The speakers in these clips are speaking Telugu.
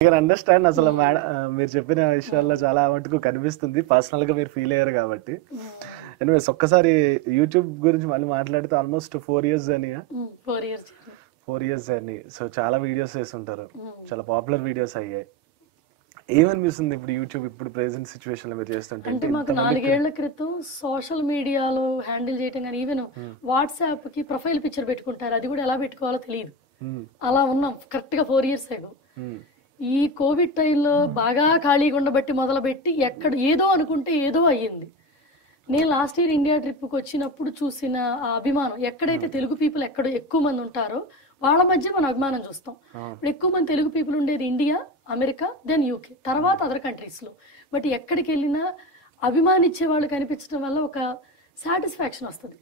అండర్స్టాండ్ అసలు మేడం మీరు చెప్పిన విషయాల్లో చాలా మటుకు కనిపిస్తుంది, పర్సనల్ గా మీరు ఫీల్ అయ్యారు కాబట్టి. ఎనీవేస్ ఒక్కసారి యూట్యూబ్ గురించి మళ్ళీ మాట్లాడితే almost 4 years journey. 4 years journey. So చాలా వీడియోస్ చేస్తుంటారు, చాలా పాపులర్ వీడియోస్ అయ్యాయి. ఏమనిపిస్తుంది ఇప్పుడు యూట్యూబ్ ఇప్పుడు ప్రెసెంట్ సిచ్యువేషన్ లో మీరు చేస్తుంటే? అంటే మాకు 4 ఏళ్ల క్రితం సోషల్ మీడియాలో హ్యాండిల్ చేయటం కానీ, ఈవెన్ వాట్సాప్ కి ప్రొఫైల్ పిక్చర్ పెట్టుకుంటారు, అది కూడా ఎలా పెట్టుకోవాలో తెలియదు. అలా ఉన్నాం కరెక్ట్ గా 4 years ago. ఈ కోవిడ్ టైంలో బాగా ఖాళీగా ఉండబట్టి మొదలుపెట్టి ఎక్కడ ఏదో అనుకుంటే ఏదో అయ్యింది. నేను లాస్ట్ ఇయర్ ఇండియా ట్రిప్కి వచ్చినప్పుడు చూసిన ఆ అభిమానం, ఎక్కడైతే తెలుగు పీపుల్ ఎక్కడ ఎక్కువ మంది ఉంటారో వాళ్ళ మధ్య మనం అభిమానం చూస్తాం. ఇప్పుడు ఎక్కువ మంది తెలుగు పీపుల్ ఉండేది ఇండియా, అమెరికా, దెన్ యూకే, తర్వాత అదర్ కంట్రీస్ లో. బట్ ఎక్కడికి వెళ్ళినా అభిమానించే వాళ్ళు కనిపించడం వల్ల ఒక సాటిస్ఫాక్షన్ వస్తుంది.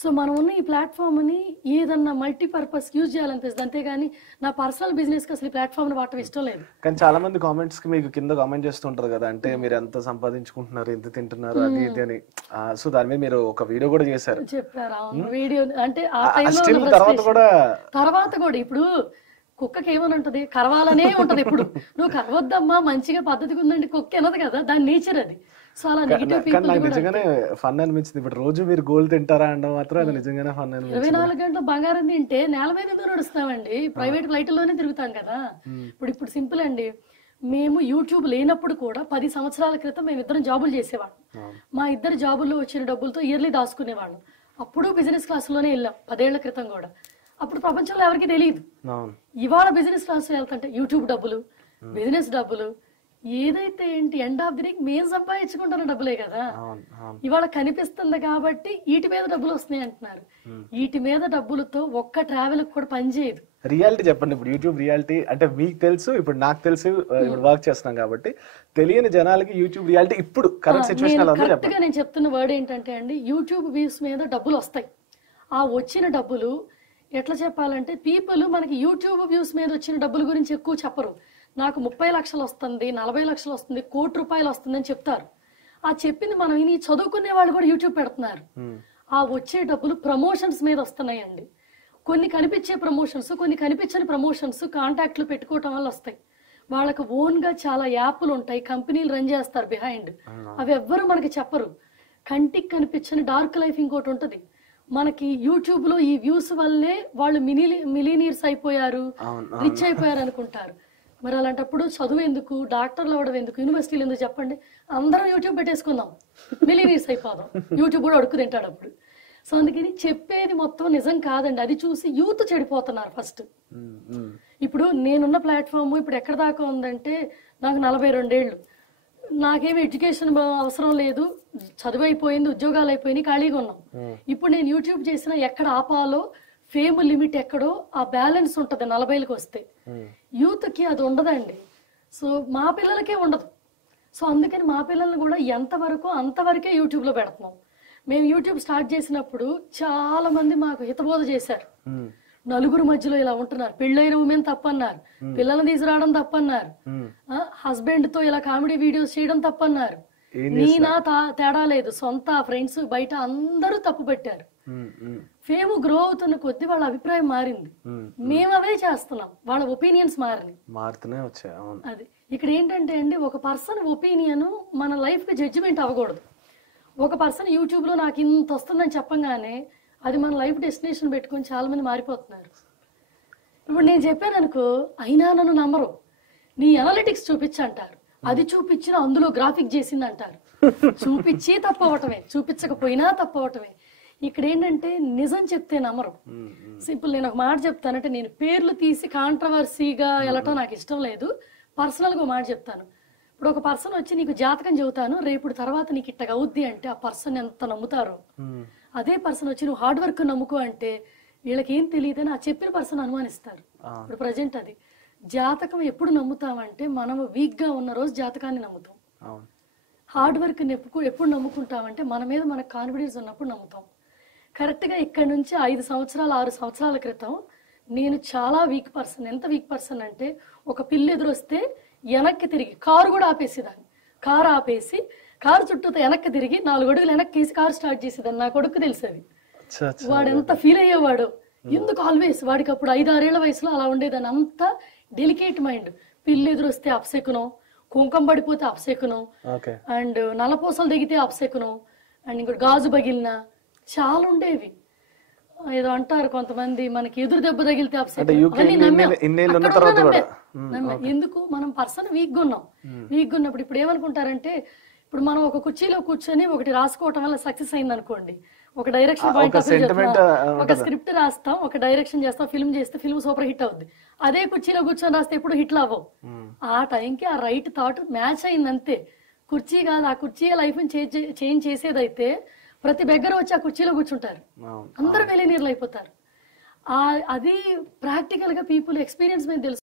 సో మనం ఉన్న ఈ ప్లాట్ఫామ్ ని ఏదన్నా మల్టీపర్పస్ యూజ్ చేయాలనిపిస్తుంది, అంతేగాని నా పర్సనల్ బిజినెస్ కి అసలు ఈ ప్లాట్ఫామ్ ని వాడటం ఇష్టం లేదు. కానీ చాలా మంది కామెంట్స్ కి మీకు కింద కామెంట్ చేస్తుంటారు కదా, అంటే మీరు ఎంత సంపాదించుకుంటున్నారు, ఎంత తింటున్నారు, అది ఇది అని. సో దాని మీద మీరు ఒక వీడియో కూడా చేశారు. చెప్పారు, అవును. వీడియో అంటే ఆ తర్వాత కూడా ఇప్పుడు కుక్కకి ఏమని ఉంటది, కరవాలనే ఉంటది. ఇప్పుడు నువ్వు కరవద్దమ్మా మంచిగా పద్ధతిగా ఉందండి కుక్క అనదు కదా, దాని నేచర్ అది. సో అలా నెగిటివ్ పీపుల్ నిజంగానే ఫన్ అనిపించింది. ఇప్పుడు రోజు మీరు గోల్ తింటారా అంటే మాత్రం అది నిజంగానే ఫన్ అనిపించింది. 24 గంటలు బంగారం తింటే నేల మీద ఎందుకు నడుస్తామండి, ప్రైవేట్ ఫ్లైట్లోనే తిరుగుతాం కదా. ఇప్పుడు సింపుల్ అండి, మేము యూట్యూబ్ లేనప్పుడు కూడా 10 సంవత్సరాల క్రితం మేము ఇద్దరం జాబులు చేసేవాళ్ళం. మా ఇద్దరు జాబుల్లో వచ్చిన డబ్బులతో ఇయర్లీ దాచుకునేవాళ్ళం. అప్పుడు బిజినెస్ క్లాస్ లోనే వెళ్ళాం 10 ఏళ్ల క్రితం కూడా. అప్పుడు ప్రపంచంలో ఎవరికి తెలియదు. ఇవాళ బిజినెస్ క్లాస్ వెళ్తుంటే యూట్యూబ్ డబ్బులు, బిజినెస్ డబ్బులు, ఏదైతే ఏంటి ఎండ్ ఆఫ్ ది డే మేము సంపాదించుకుంటున్న డబ్బులే కదా. ఇవాళ కనిపిస్తుంది కాబట్టి వీటి మీద డబ్బులు వస్తున్నాయి అంటున్నారు. వీటి మీద డబ్బులతో ఒక్క ట్రావెల్ కూడా పనిచేయదు. రియాలిటీ చెప్పండి. ఇప్పుడు యూట్యూబ్ రియాలిటీ అంటే మీకు తెలుసు, ఇప్పుడు నాకు తెలుసు, ఇప్పుడు వర్క్ చేస్తున్నాం కాబట్టి తెలియని జనాలకి యూట్యూబ్ రియాలిటీ ఇప్పుడు కరెంట్ సిచువేషన్ కరెక్ట్ గా నేను చెప్తున్న వర్డ్ ఏంటంటే అండి, యూట్యూబ్ వ్యూస్ మీద డబ్బులు వస్తాయి. ఆ వచ్చిన డబ్బులు ఎట్లా చెప్పాలంటే, పీపుల్ మనకి యూట్యూబ్ వ్యూస్ మీద వచ్చిన డబ్బుల గురించి ఎక్కువ చెప్పరు. నాకు 30 లక్షలు వస్తుంది, 40 లక్షలు వస్తుంది, ₹1 కోటి వస్తుంది అని చెప్తారు. ఆ చెప్పింది మనం విని చదువుకునే వాళ్ళు కూడా యూట్యూబ్ పెడుతున్నారు. ఆ వచ్చే డబ్బులు ప్రమోషన్స్ మీద వస్తున్నాయండి. కొన్ని కనిపించే ప్రమోషన్స్, కొన్ని కనిపించని ప్రమోషన్స్ కాంటాక్ట్లు పెట్టుకోవటం వల్ల వస్తాయి. వాళ్ళకు ఓన్ గా చాలా యాప్లు ఉంటాయి, కంపెనీలు రన్ చేస్తారు బిహైండ్. అవి ఎవ్వరు మనకి చెప్పరు. కంటికి కనిపించని డార్క్ లైఫ్ ఇంకోటి ఉంటది మనకి. యూట్యూబ్ లో ఈ వ్యూస్ వల్లే వాళ్ళు మిలీనియర్స్ అయిపోయారు, రిచ్ అయిపోయారు అనుకుంటారు. మరి అలాంటప్పుడు చదువు ఎందుకు, డాక్టర్లు అవ్వడం ఎందుకు, యూనివర్సిటీలు ఎందుకు చెప్పండి? అందరం యూట్యూబ్ పెట్టేసుకుందాం, మిలీనియర్స్ అయిపోదాం. యూట్యూబ్ కూడా అడుగు తింటాడు అప్పుడు. సో అందుకని చెప్పేది మొత్తం నిజం కాదండి. అది చూసి యూత్ చెడిపోతున్నారు ఫస్ట్. ఇప్పుడు నేనున్న ప్లాట్ఫామ్ ఇప్పుడు ఎక్కడ దాకా ఉందంటే, నాకు 42 ఏళ్ళు, నాకేమి ఎడ్యుకేషన్ అవసరం లేదు, చదువు అయిపోయింది, ఉద్యోగాలు అయిపోయినాయి, ఖాళీగా ఉన్నాం. ఇప్పుడు నేను యూట్యూబ్ చేసినా ఎక్కడ ఆపాలో, ఫేమ్ లిమిట్ ఎక్కడో ఆ బ్యాలెన్స్ ఉంటది 40లకు వస్తే. యూత్ కి అది ఉండదండి. సో మా పిల్లలకే ఉండదు. సో అందుకని మా పిల్లల్ని కూడా ఎంతవరకు అంతవరకే యూట్యూబ్ లో పెడుతున్నాం. మేము యూట్యూబ్ స్టార్ట్ చేసినప్పుడు చాలా మంది మాకు హితబోధ చేశారు. నలుగురు మధ్యలో ఇలా ఉంటున్నారు, పెళ్ళైన ఉమెన్ తప్పన్నారు, పిల్లల్ని తీసుకురావడం తప్పన్నారు, హస్బెండ్ తో ఇలా కామెడీ వీడియోస్ చేయడం తప్పన్నారు. నీనా తేడా లేదు, సొంత ఫ్రెండ్స్ బయట అందరూ తప్పు పెట్టారు. ఫేమ్ గ్రో అవుతున్న కొద్దీ వాళ్ళ అభిప్రాయం మారింది, మేము అవే చేస్తున్నాం, వాళ్ళ ఒపీనియన్స్ మారుతూనే వచ్చాయి. అది ఇక్కడ ఏంటంటే అండి, ఒక పర్సన్ ఒపీనియన్ మన లైఫ్ కి జడ్జిమెంట్ అవ్వకూడదు. ఒక పర్సన్ యూట్యూబ్ లో నాకు ఇంత వస్తుందని చెప్పగానే అది మన లైఫ్ డెస్టినేషన్ పెట్టుకొని చాలా మంది మారిపోతున్నారు. ఇప్పుడు నేను చెప్పాను అనుకో, అయినా నన్ను నమ్మరు, నీ అనలిటిక్స్ చూపించంటారు. అది చూపించినా అందులో గ్రాఫిక్ చేసింది అంటారు. చూపించి తప్పవటమే, చూపించకపోయినా తప్పవటమే. ఇక్కడ ఏంటంటే నిజం చెప్తే నమ్మరు. సింపుల్, నేను ఒక మాట చెప్తానంటే, నేను పేర్లు తీసి కాంట్రవర్సీగా వెళ్ళటం నాకు ఇష్టం లేదు. పర్సనల్ గా మాట చెప్తాను. ఇప్పుడు ఒక పర్సన్ వచ్చి నీకు జాతకం చెబుతాను, రేపు తర్వాత నీకు ఇట్టగా అవుద్ది అంటే ఆ పర్సన్ ఎంత నమ్ముతారో. అదే పర్సన్ వచ్చి నువ్వు హార్డ్ వర్క్ నమ్ముకో అంటే వీళ్ళకి ఏం తెలియదని ఆ చెప్పిన పర్సన్ అనుమానిస్తారు. ఇప్పుడు ప్రజెంట్ అది జాతకం ఎప్పుడు నమ్ముతామంటే, మనము వీక్ గా ఉన్న రోజు జాతకాన్ని నమ్ముతాం. హార్డ్ వర్క్ ఎప్పుడు నమ్ముకుంటామంటే మన మీద మనకు కాన్ఫిడెన్స్ ఉన్నప్పుడు నమ్ముతాం. కరెక్ట్ గా ఇక్కడ నుంచి 5 సంవత్సరాలు 6 సంవత్సరాల క్రితం నేను చాలా వీక్ పర్సన్. ఎంత వీక్ పర్సన్ అంటే, ఒక పిల్లి ఎదురొస్తే వెనక్కి తిరిగి కారు కూడా ఆపేసేదాన్ని. కారు ఆపేసి కారు చుట్టూతో వెనక్కి తిరిగి 4 అడుగులు వెనక్కి వేసి కారు స్టార్ట్ చేసేదాన్ని. నా కొడుకు తెలిసేది. వాడు ఎంత ఫీల్ అయ్యేవాడు, ఎందుకు ఆల్వేస్. వాడికి అప్పుడు 5-6 ఏళ్ల వయసులో అలా ఉండేదాన్ని. అంత డెలికేట్ మైండ్. పిల్లి ఎదురొస్తే అపశకునం, కుంకం పడిపోతే అపశకునం, ఓకే అండ్ నల్లపూసలు దిగితే అపశకునం, అండ్ ఇంకోటి గాజు పగిలిన చాలా ఉండేవి. ఏదో అంటారు కొంతమంది మనకి ఎదురు దెబ్బ తగిలితే అపశకునం. అవన్నీ నమ్మాం. అక్కడ ఉన్నా నమ్మాం. ఎందుకు మనం పర్సన్ వీక్ గా ఉన్నాం. వీక్ గా ఉన్నప్పుడు ఇప్పుడు ఏమనుకుంటారంటే, ఇప్పుడు మనం ఒక కుర్చీలో కూర్చొని ఒకటి రాసుకోవటం వల్ల సక్సెస్ అయింది అనుకోండి, ఒక డైరెక్షన్ పాయింట్ ఆఫ్ వ్యూ ఒక స్క్రిప్ట్ రాస్తాం, ఒక డైరెక్షన్ చేస్తాం, ఫిల్మ్ చేస్తే ఫిల్మ్ సూపర్ హిట్ అవుద్ది. అదే కుర్చీలో కూర్చొని రాస్తే ఎప్పుడు హిట్లు అవ్వవు. ఆ టైంకి ఆ రైట్ థాట్ మ్యాచ్ అయింది అంతే. కుర్చీ కాదు, ఆ కుర్చీ లైఫ్ చేంజ్ చేసేదైతే ప్రతి దగ్గర వచ్చి ఆ కుర్చీలో కూర్చుంటారు, అందరూ మిలియనీర్లు అయిపోతారు. అది ప్రాక్టికల్ గా పీపుల్ ఎక్స్పీరియన్స్ మీద తెలుసు.